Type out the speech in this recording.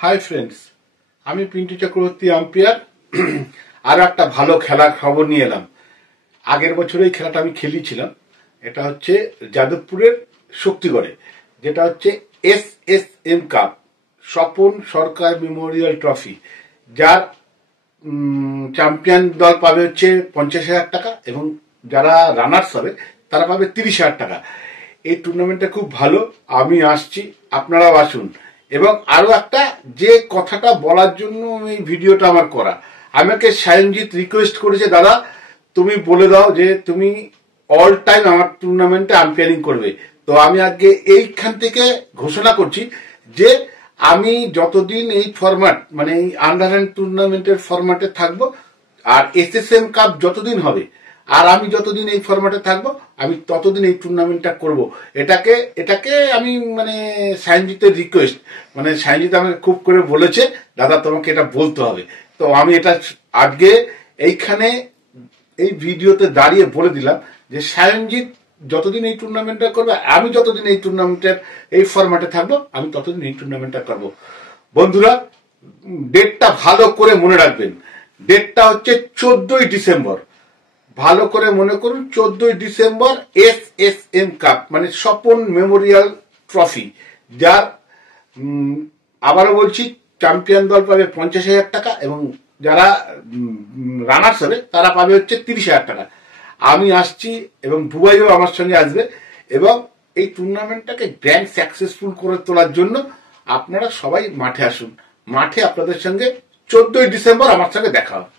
Hi friends, আমি Pintu Chakraborty umpire. আরো একটা ভালো খেলার খবর নিয়ে এলাম। আগের বছর এই খেলাটা আমি খেলেছিলাম। এটা হচ্ছে যাদবপুরের শক্তিগড়ে, যেটা হচ্ছে SSM কাপ, স্বপন সরকার মেমোরিয়াল ট্রফি, যার চ্যাম্পিয়ন দল পাবে হচ্ছে 50,000 টাকা এবং যারা রানার্স হবে তারা পাবে 30,000 টাকা। এই টুর্নামেন্টটা খুব ভালো। আমি আসছি, আপনারাও আসুন। এবং আরো একটা যে কথাটা বলার জন্য এই ভিডিওটা আমার করা, আমাকে সায়নজিৎ রিকোয়েস্ট করেছে, দাদা তুমি বলে দাও যে তুমি অল টাইম আমার টুর্নামেন্টে আম্পায়ারিং করবে। তো আমি আজকে এইখান থেকে ঘোষণা করছি যে আমি যতদিন এই ফরম্যাট মানে এই আন্ডার টুর্নামেন্টের ফরম্যাটে থাকবো, আর SSM কাপ যতদিন হবে আর আমি যতদিন এই ফরম্যাটে থাকবো, আমি ততদিন এই টুর্নামেন্টটা করব। এটাকে আমি মানে সায়নজিতের রিকোয়েস্ট, মানে সায়নজিৎ আমাকে খুব করে বলেছে, দাদা তোমাকে এটা বলতে হবে। তো আমি এটা আজকে এইখানে এই ভিডিওতে দাঁড়িয়ে বলে দিলাম যে সায়নজিৎ যতদিন এই টুর্নামেন্টটা করবে, আমি যতদিন এই টুর্নামেন্টের এই ফরম্যাটে থাকবো, আমি ততদিন এই টুর্নামেন্টটা করবো। বন্ধুরা, ডেটটা ভালো করে মনে রাখবেন। ডেটটা হচ্ছে 14ই ডিসেম্বর। ভালো করে মনে করুন, 14ই ডিসেম্বর SSM কাপ মানে স্বপন মেমোরিয়াল ট্রফি, যার আবারও বলছি চ্যাম্পিয়ন দল পাবে 50,000 টাকা এবং যারা রানার্স হবে তারা পাবে হচ্ছে 30,000 টাকা। আমি আসছি এবং বুবাইও আমার সঙ্গে আসবে এবং এই টুর্নামেন্টটাকে গ্র্যান্ড সাকসেসফুল করে তোলার জন্য আপনারা সবাই মাঠে আসুন। মাঠে আপনাদের সঙ্গে 14ই ডিসেম্বর আমার সঙ্গে দেখা হবে।